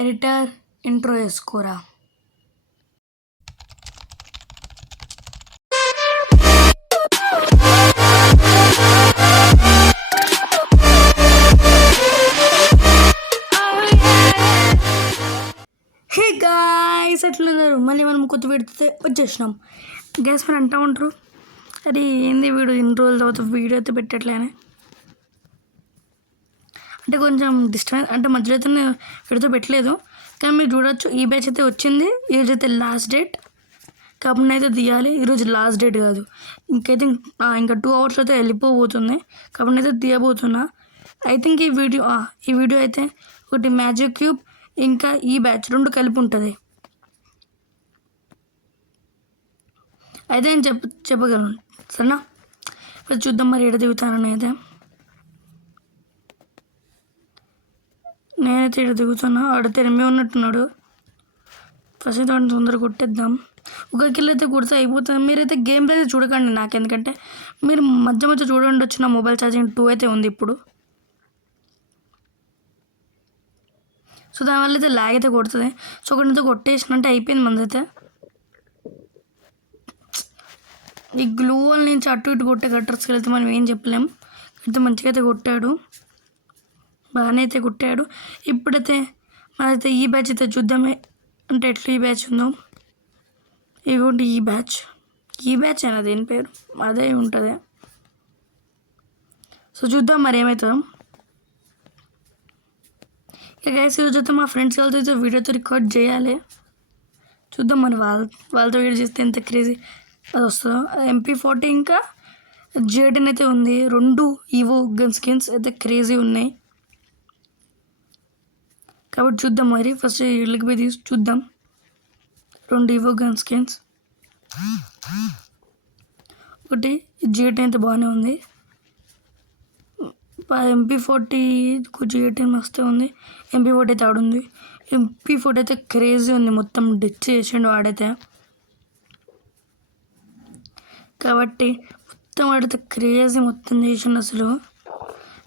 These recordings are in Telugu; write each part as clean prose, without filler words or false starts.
ఎడిటర్ ఇంట్రో వేసుకోరా. హే గాయ్స్, ఎట్లున్నారు? మళ్ళీ మనం కొత్త వీడియోతో వచ్చేసినాం. గ్యాస్ మీరు అంటూ ఉంటారు, అది ఏంది వీడియో ఇన్ని రోజుల తర్వాత వీడియో అయితే పెట్టట్లేనే అంటే కొంచెం డిస్టర్బెన్స్, అంటే మధ్యలో అయితే నేను వీడియోతో పెట్టలేదు. కానీ మీరు చూడొచ్చు, ఈ బ్యాచ్ అయితే వచ్చింది. ఈరోజు అయితే లాస్ట్ డేట్, కాబట్టి అయితే తీయాలి. ఈరోజు లాస్ట్ డేట్ కాదు, ఇంకైతే ఇంకా 2 hours అయితే వెళ్ళిపోబోతుంది. కాబట్టి అయితే తీయబోతున్నా. ఐ థింక్ ఈ వీడియో అయితే ఒకటి మ్యాజిక్ క్యూబ్ ఇంకా ఈ బ్యాచ్ 2 కలిపి ఉంటుంది. అయితే నేను చెప్పగలను, సరేనా? ఇప్పుడు చూద్దాం మరి ఎడ దిగుతానని. అయితే నేనైతే ఇక్కడ దిగుతున్నా. ఆడ తెరమే ఉన్నట్టున్నాడు. ఫస్ట్ అయితే వాడిని తొందరగా కొట్టేద్దాం. ఒక కిల్ అయితే కొడితే అయిపోతుంది. మీరైతే గేమ్ ప్లే అయితే చూడకండి నాకు, ఎందుకంటే మీరు మధ్య మధ్య చూడండి. వచ్చిన మొబైల్ ఛార్జింగ్ 2 అయితే ఉంది ఇప్పుడు. సో దానివల్ల అయితే ల్యాగ్ అయితే కొడుతుంది. సో ఒకటితో కొట్టేసినంటే అయిపోయింది మనదైతే. ఈ గ్లూ వాల్ నుంచి అటు ఇటు కొట్టే కట్టర్స్కి వెళ్తే మనం ఏం చెప్పలేం. అయితే మంచిగా అయితే కొట్టాడు, బాగానే అయితే కొట్టాడు. ఇప్పుడైతే మనైతే ఈ బ్యాచ్ అయితే చూద్దామే, అంటే ఎట్లా ఈ బ్యాచ్ ఉందో. ఇదిగోండి ఈ బ్యాచ్ అయినా దీని పేరు అదే ఉంటుంది. సో చూద్దాం మరి ఏమవుతుందో. ఇక గైస్, ఈరోజు అయితే మా ఫ్రెండ్స్ వాళ్ళతో వీడియోతో రికార్డ్ చేయాలి. చూద్దాం మరి వాళ్ళతో వీడియో చేస్తే ఎంత క్రేజీ అది వస్తుందో. MP40 ఇంకా J10 అయితే ఉంది. 2 ఈవో గన్ స్కిన్స్ అయితే క్రేజీ ఉన్నాయి. కాబట్టి చూద్దాం మరి. ఫస్ట్ వీళ్ళకి పోయి తీసి చూద్దాం. 2 ఈవో గన్ స్కిన్స్, ఒకటి J10 అయితే బాగానే ఉంది. MP40 J10 మస్తే ఉంది. MP40 అయితే ఆడుంది. MP40 అయితే క్రేజీ ఉంది, మొత్తం డిచ్ చేసిండు వాడైతే. కాబట్టి మొత్తం వాడితే క్రేజీ మొత్తం చేసిండు అసలు.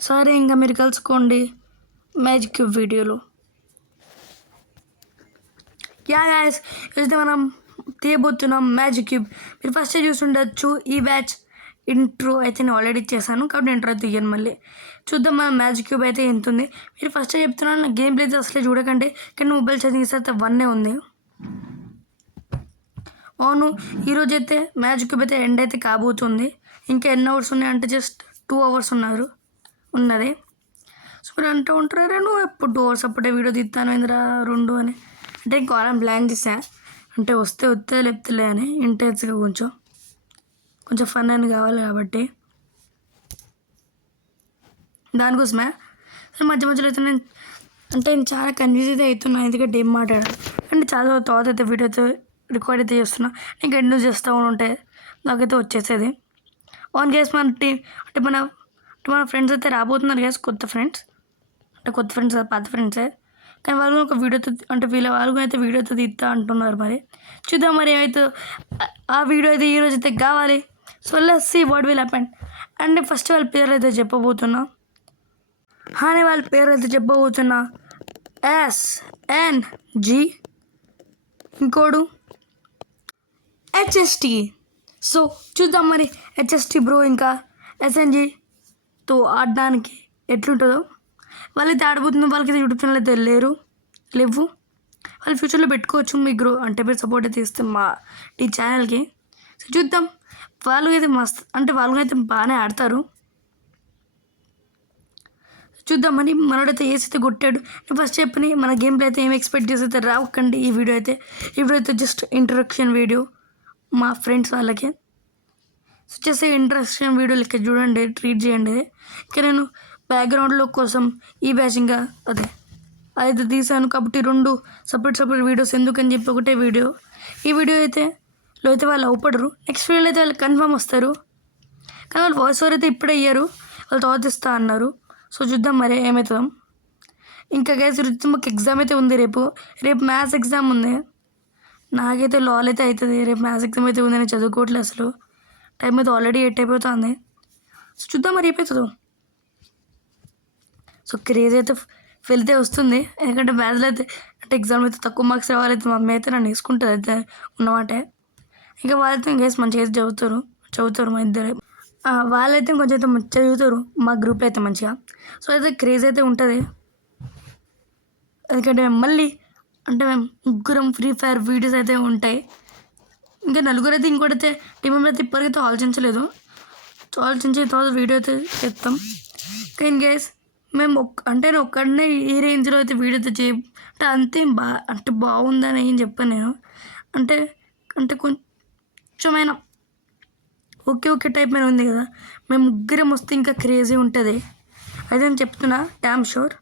సరే, ఇంకా మీరు కలుసుకోండి మ్యాజిక్ క్యూబ్ వీడియోలో. గాయ్స్, అయితే మనం తీయబోతున్నాం మ్యాజిక్ క్యూబ్. మీరు ఫస్ట్ చూసుండొచ్చు ఈ బ్యాచ్ ఇంట్రో అయితే నేను ఆల్రెడీ చేశాను, కాబట్టి ఇంట్రో అయితే తీయను. మళ్ళీ చూద్దాం మన మ్యాజిక్ క్యూబ్ అయితే ఎంత ఉంది. మీరు ఫస్ట్ చెప్తున్నాను, నా గేమ్ ప్లే అయితే అసలే చూడకండి. కానీ మొబైల్ ఛార్జింగ్ అయితే 1 ఉంది. అవును, ఈరోజు అయితే మ్యాజిక్ క్యూబ్ అయితే ఎండ్ అయితే కాబోతుంది. ఇంకా ఎన్ని అవర్స్ ఉన్నాయి అంటే జస్ట్ 2 hours ఉన్నది. సో మీరు అంటూ ఉంటారా, నువ్వు ఎప్పుడు 2 hours అప్పుడే వీడియో తీస్తాను ఏందిరా 2 అని. అంటే ఇంకా వాళ్ళని ప్లాన్ చేసా, అంటే వస్తే లేపుతలే అని. ఇంటెన్స్గా కొంచెం ఫన్ అని కావాలి కాబట్టి దానికోసమే. మధ్య మధ్యలో అయితే నేను చాలా కన్ఫ్యూజ్ అయితే అవుతున్నా, ఎందుకంటే ఏం మాట్లాడాలి. అంటే చాలా తర్వాత అయితే వీడియో అయితే రికార్డ్ అయితే చేస్తున్నా. ఇంకా ఎన్నో చేస్తూ ఉంటే నాకైతే వచ్చేసేది. ఆన్ గ్యాస్ మన టీం అంటే మన ఫ్రెండ్స్ అయితే రాబోతున్నారు గ్యాస్, కొత్త ఫ్రెండ్స్ పాత ఫ్రెండ్సే. కానీ వాళ్ళు ఒక వీడియోతో, అంటే వాళ్ళు అయితే వీడియోతో తీస్తా అంటున్నారు. మరి చూద్దాం మరి ఏమైతే ఆ వీడియో అయితే ఈరోజు అయితే కావాలి. So let's see what will happen. And first వాళ్ళ పేరు అయితే చెప్పబోతున్నా. SNG, ఇంకోడు HST. సో చూద్దాం మరి HST బ్రో ఇంకా SNGతో ఆడడానికి ఎట్లుంటుందో. వాళ్ళైతే ఆడబోతుందో, వాళ్ళకైతే యూట్యూబ్ ఛానల్ అయితే లేవు. వాళ్ళు ఫ్యూచర్లో పెట్టుకోవచ్చు. మీకు అంటే మీరు సపోర్ట్ అయితే ఇస్తే ఈ ఛానల్కి. సో చూద్దాం. వాళ్ళు అయితే మస్తు, అంటే వాళ్ళు అయితే బాగానే ఆడతారు. చూద్దామని. మనోడైతే ఏసైతే కొట్టాడు. నేను ఫస్ట్ చెప్పని మన గేమ్ ప్లే అయితే ఏం ఎక్స్పెక్ట్ చేసి అయితే రావకండి. ఈ వీడియో అయితే జస్ట్ ఇంట్రడక్షన్ వీడియో మా ఫ్రెండ్స్ వాళ్ళకి. సో చేసే ఇంట్రడక్షన్ వీడియో లెక్క చూడండి, ట్రీట్ చేయండి. ఇంకా నేను బ్యాక్గ్రౌండ్లో కోసం ఈ బ్యాచ్ ఇంకా అదైతే తీసాను. కాబట్టి 2 సపరేట్ వీడియోస్ ఎందుకని చెప్పి ఒకటే వీడియో. ఈ వీడియో అయితే వాళ్ళు అవపడరు. నెక్స్ట్ వీడియోలో అయితే వాళ్ళు కన్ఫర్మ్ వస్తారు. కానీ వాళ్ళు వాయిస్ ఓవర్ అయితే ఇప్పుడే అయ్యారు, వాళ్ళు తర్వాత ఇస్తా అన్నారు. సో చూద్దాం మరి ఏమవుతుందో. ఇంకా గైస్, మాకు ఎగ్జామ్ అయితే ఉంది. రేపు మ్యాథ్స్ ఎగ్జామ్ ఉంది. నాకైతే లాల్ అయితే అవుతుంది. రేపు మ్యాథ్స్ ఎగ్జామ్ అయితే ఉంది. నేను చదువుకోవట్లేదు అసలు. టైం అయితే ఆల్రెడీ 8 అయిపోతుంది. సో చూద్దాం మరి ఏమవుతుందో. సో క్రేజ్ అయితే వెళ్తే వస్తుంది, ఎందుకంటే మ్యాథ్స్లో అయితే అంటే ఎగ్జామ్ అయితే తక్కువ మార్క్స్ రావాలైతే మా మమ్మీ అయితే నన్ను వేసుకుంటుంది అయితే ఉన్నమాటే. ఇంకా వాళ్ళైతే ఇంకేసి మంచిగా చదువుతారు మా ఇద్దరు. వాళ్ళైతే కొంచెం అయితే మంచిగా చదువుతారు మా గ్రూప్లో అయితే మంచిగా. సో అయితే క్రేజ్ అయితే ఉంటుంది. ఎందుకంటే మేము ముగ్గురం ఫ్రీ ఫైర్ వీడియోస్ అయితే ఉంటాయి. ఇంకా నలుగురు అయితే ఇంకోటైతే టీం మెంబర్ అయితే ఇప్పటికైతే ఆలోచించలేదు. ఆలోచించి తర్వాత వీడియో అయితే చేస్తాం. కానీ గైస్ మేము నేను ఒక్కడనే ఈ రేంజ్లో అయితే వీడియో అయితే అంటే బాగుందని ఏం చెప్పాను నేను. అంటే కొంచెమైనా ఓకే టైప్ మీద ఉంది కదా. మేము ముగ్గురం వస్తే ఇంకా క్రేజీ ఉంటుంది అయితే నేను చెప్తున్నా డ్యామ్ షూర్.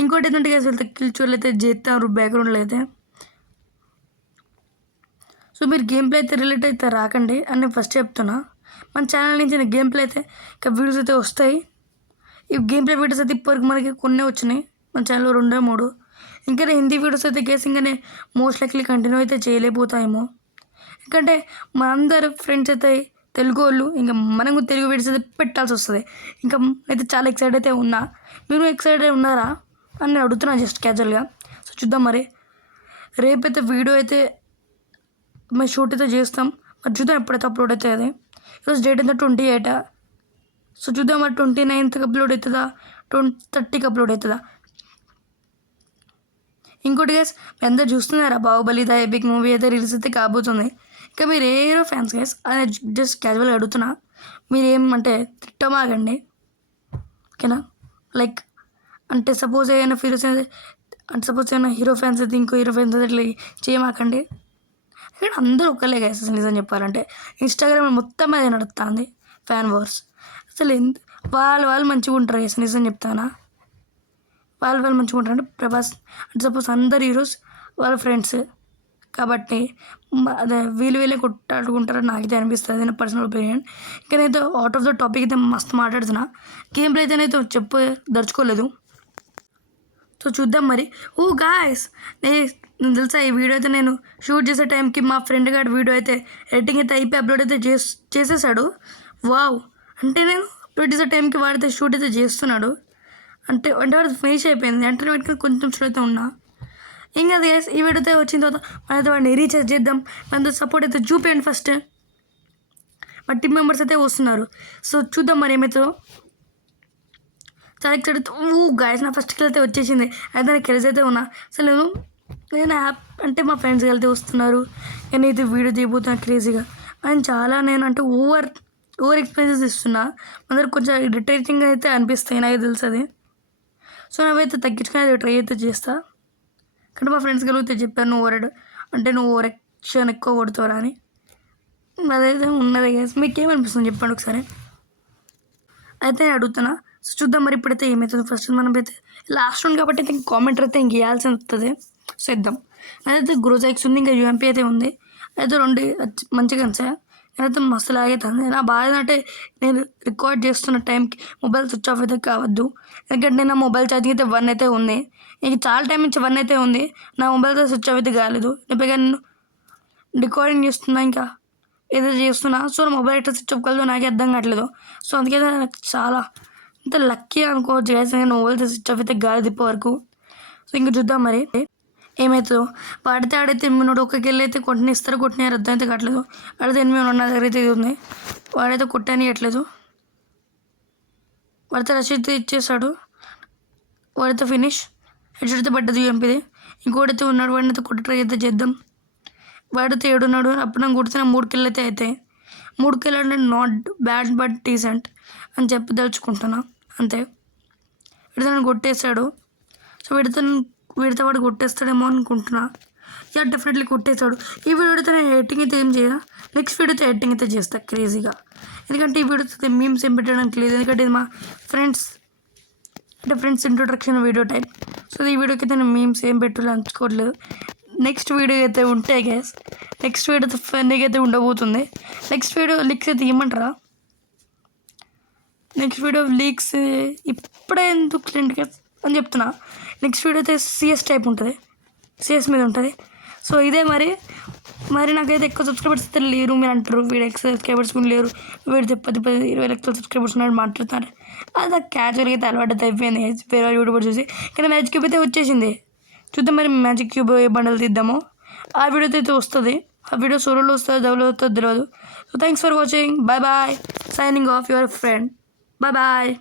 ఇంకోటి ఏంటంటే గైస్ వెళ్తే కిల్చోళ్ళు అయితే చేస్తారు బ్యాక్గ్రౌండ్లో అయితే. సో మీరు గేమ్ ప్లే అయితే రిలేట్ అయితే రాకండి అని నేను ఫస్ట్ చెప్తున్నా. మన ఛానల్ నుంచి గేమ్ ప్లే అయితే ఇంకా వీడియోస్ అయితే వస్తాయి. ఈ గేమ్ ప్లే వీడియోస్ అయితే ఇప్పటికి మనకి కొన్ని వచ్చినాయి మన ఛానల్లో 2-3. ఇంకా హిందీ వీడియోస్ అయితే గేస్ ఇంకానే మోస్ట్ లైక్లీ కంటిన్యూ అయితే చేయలేకపోతాయేమో. ఎందుకంటే మనందరు ఫ్రెండ్స్ అయితే తెలుగు వాళ్ళు, ఇంకా మనం తెలుగు వీడియోస్ అయితే పెట్టాల్సి వస్తుంది. ఇంకా అయితే చాలా ఎక్సైట్ అయితే ఉన్నా. మీరు ఎక్సైటెడ్ ఉన్నారా అని నేను అడుగుతున్నా జస్ట్ క్యాజువల్గా. సో చూద్దాం మరి. రేపైతే వీడియో అయితే మేము షూట్ అయితే చేస్తాం. మరి చూద్దాం ఎప్పుడైతే అప్లోడ్ అవుతుంది. ఈరోజు డేట్ అయితే 28. సో చూద్దాం మరి 29th అప్లోడ్ అవుతుందా 30కి అప్లోడ్ అవుతుందా. ఇంకోటి గైస్ మీరు అందరు చూస్తున్నారా బాహుబలి ద ఎపిక్ మూవీ అయితే రిలీజ్ అయితే కాబోతుంది. ఇంకా మీరు ఏ హీరో ఫ్యాన్స్ గైస్ అది జస్ట్ క్యాజువల్గా అడుగుతున్నా. మీరు ఏమంటే తిట్టమాగండి ఓకేనా. లైక్ అంటే సపోజ్ ఏమైనా హీరో ఫ్యాన్స్ అయితే ఇంకో హీరో ఫ్యాన్స్ అయితే ఇట్లా చేయమాకండి. ఇక్కడ అందరూ ఒకళ్ళే గైస్ నిజం చెప్పాలంటే. ఇన్స్టాగ్రామ్ మొత్తం అదే నడుస్తుంది ఫ్యాన్ వార్స్. అసలు వాళ్ళు మంచిగా ఉంటారు గైస్ నిజం చెప్తానా. వాళ్ళు మంచిగా ఉంటారు అంటే ప్రభాస్ అంటే సపోజ్ అందరు హీరోస్ వాళ్ళ ఫ్రెండ్స్ కాబట్టి అదే వీళ్ళే కొట్టాడుకుంటారని నాకైతే అనిపిస్తుంది నా పర్సనల్ ఒపీనియన్. ఇంకా నేనైతే అవుట్ ఆఫ్ ద టాపిక్ అయితే మస్తు మాట్లాడుతున్నా. గేమ్ ప్లే అయితే నేనైతే దర్చుకోలేదు. సో చూద్దాం మరి. గాయస్ నేను తెలుసా ఈ వీడియో అయితే నేను షూట్ చేసే టైంకి మా ఫ్రెండ్ గారి వీడియో అయితే ఎడిటింగ్ అయితే అయిపోయి అప్లోడ్ అయితే చేసేసాడు. వావ్ అంటే నేను అప్లోడ్ చేసే టైంకి వాడితే షూట్ అయితే చేస్తున్నాడు. అంటే వాడు ఫినిష్ అయిపోయింది. అంటే పెట్టుకుని కొంచెం షూట్ అయితే ఉన్నా. ఇంకా గైస్ ఈ వీడియో అయితే వచ్చిన తర్వాత మనైతే వాడిని రీఛార్జ్ చేద్దాం. మనతో సపోర్ట్ అయితే చూపేయండి ఫస్ట్. మా టీమ్ మెంబర్స్ అయితే వస్తున్నారు. సో చూద్దాం మరి ఏమవుతుందో. చాలా ఎక్సైట్ గాయస్ నా ఫస్ట్ కిల్ అయితే వచ్చేసింది. అయితే నాకు క్రేజ్ అయితే ఉన్నా. అసలు నేను అంటే మా ఫ్రెండ్స్ వెళ్తే వస్తున్నారు. నేనైతే వీడియో తీయబోతున్నా క్రేజీగా. అండ్ చాలా నేను అంటే ఓవర్ ఎక్స్పీరియన్సెస్ ఇస్తున్నా. అందరు కొంచెం ఇరిటేటింగ్ అయితే అనిపిస్తాయి నాకు తెలుసు అది. సో నావైతే తగ్గించుకుని ట్రై అయితే చేస్తా. కానీ మా ఫ్రెండ్స్ కలిగితే చెప్పాను నువ్వు ఓవర్ యాక్షన్ ఎక్కువ కొడుతారా అని. అదైతే ఉన్నది గైస్. మీకేమనిపిస్తుంది చెప్పండి ఒకసారి. అయితే నేను అడుగుతున్నా. సో చూద్దాం మరి ఇప్పుడైతే ఏమవుతుంది. ఫస్ట్ మనం అయితే లాస్ట్ రౌండ్ కాబట్టి అయితే కామెంటర్ అయితే ఇంక ఇవ్వాల్సి వస్తుంది. సో ఇద్దాం. అదైతే గ్రోజాక్స్ ఉంది, ఇంకా యూఎంపీ అయితే ఉంది. అయితే 2 మంచిగా సార్. నేనైతే మస్తు లాగైతుంది. నా బాధ ఏంటంటే నేను రికార్డ్ చేస్తున్న టైంకి మొబైల్ స్విచ్ ఆఫ్ అయితే కావద్దు. ఎందుకంటే నా మొబైల్ ఛార్జింగ్ అయితే 1 అయితే ఉంది. ఇంక చాలా టైం నుంచి 1 అయితే ఉంది. నా మొబైల్ అయితే స్విచ్ ఆఫ్ అయితే కాలేదు. లేకపోతే నేను రికార్డింగ్ చేస్తున్నా ఇంకా ఏదో చేస్తున్నా. సో నా మొబైల్ అయితే స్విచ్ ఆఫ్ కలదు నాకే అర్థం కావట్లేదు. సో అందుకే నాకు చాలా అంత లక్కీ అనుకోవచ్చు గైస్. నేను మొబైల్ అయితే స్విచ్ ఆఫ్ అయితే గాలి తిప్పే వరకు. సో ఇంక చూద్దాం మరి ఏమవుతుందో. ఆడితే ఎనిమిది ఒక్కకి వెళ్ళి అయితే కొట్టినారు అర్థం అయితే కావట్లేదు. ఆడితే 8 నా దగ్గర అయితే ఇది ఉంది. వాడైతే కొట్టనియట్లేదు. వాడితే రష్ అయితే ఇచ్చేసాడు. వాడితే ఫినిష్ హెడ్ అయితే పడ్డది యూఎంపీది. ఇంకోటైతే ఉన్నాడు. వాడిని అయితే కొట్టి ట్రై అయితే చేద్దాం. వాడితే 7 ఉన్నాడు. అప్పుడు నాకు కొడితే 3 కిల్ అయితే అవుతాయి. 3 కిల్ అంటే నాట్ బ్యాడ్ బట్ డీసెంట్ అని చెప్పి దలుచుకుంటున్నా అంతే. వీడితే నన్ను కొట్టేశాడు. సో వీడితే వాడు కొట్టేస్తాడేమో అనుకుంటున్నా. యా డెఫినెట్లీ కొట్టేస్తాడు. ఈ వీడియోతో నేను ఎడిటింగ్ అయితే ఏం చేయాలి. నెక్స్ట్ వీడియోతో ఎడిటింగ్ అయితే చేస్తాను క్రేజీగా. ఎందుకంటే ఈ వీడియోతో మీమ్స్ ఏం పెట్టడానికి లేదు. ఎందుకంటే ఇది మా friends introduction video type. So ఈ వీడియోకి అయితే నేను మీమ్స్ ఏం పెట్టాలి అనుకోవట్లేదు. నెక్స్ట్ వీడియో అయితే ఉంటాయి గ్యాస్. నెక్స్ట్ వీడియో అయితే ఫన్నీగా అయితే ఉండబోతుంది. నెక్స్ట్ వీడియో లీక్స్ అయితే ఇవ్వమంటారా. నెక్స్ట్ వీడియో లీక్స్ ఇప్పుడే ఎందుకు గ్యాస్ అని చెప్తున్నా. నెక్స్ట్ వీడియో అయితే సిఎస్ టైప్ ఉంటుంది. సిఎస్ మీద ఉంటుంది. సో ఇదే మరి నాకైతే ఎక్కువ సబ్స్క్రైబర్స్ అయితే లేరు. మీరు అంటారు వీడు ఎక్కువ సబ్స్క్రైబర్స్ కూడా లేరు, వీడు 10-20 లక్షల సబ్స్క్రైబర్స్ ఉన్నాడు మాట్లాడుతున్నారు. అది క్యాజువల్గా అయితే అలవాటు అయిపోయింది వేరే యూట్యూబర్ చూసి. కానీ మ్యాచ్కి అయితే వచ్చేసింది. చూద్దాం మరి మ్యాజిక్ క్యూబ్ ఏ బండలు తీద్దామో. ఆ వీడియోతో అయితే వస్తుంది. ఆ వీడియో సోలోలో వస్తుందో డబుల్ అవుతుందో తెలియదు. So thanks for watching. Bye bye. Signing off your friend. Bye bye.